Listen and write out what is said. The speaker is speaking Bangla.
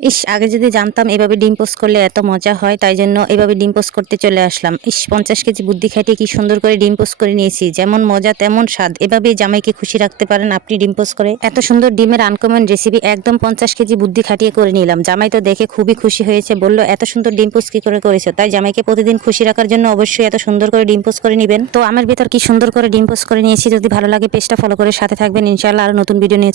ইস, আগে যদি জানতাম এভাবে ডিম পোস্ট করলে এত মজা হয়, তাই জন্য এভাবে ডিম পোস্ট করতে চলে আসলাম। ইস, 50 কেজি বুদ্ধি খাটিয়ে কি সুন্দর করে ডিম পোস্ট করে নিয়েছি। যেমন মজা তেমন স্বাদ। এভাবেই জামাইকে খুশি রাখতে পারেন আপনি ডিম পোস্ট করে। এত সুন্দর ডিমের আনকমন রেসিপি একদম 50 কেজি বুদ্ধি খাটিয়ে করে নিলাম। জামাই তো দেখে খুবই খুশি হয়েছে, বলল এত সুন্দর ডিম পোস্ট কি করে করেছো। তাই জামাইকে প্রতিদিন খুশি রাখার জন্য অবশ্যই এত সুন্দর করে ডিম পোস্ট করে নেবেন। তো আমার ভেতর কি সুন্দর করে ডিম পোস্ট করে নিয়েছি। যদি ভালো লাগে পেজটা ফলো করে সাথে থাকবেন, ইনশাআল্লাহ আরো নতুন ভিডিও নিয়ে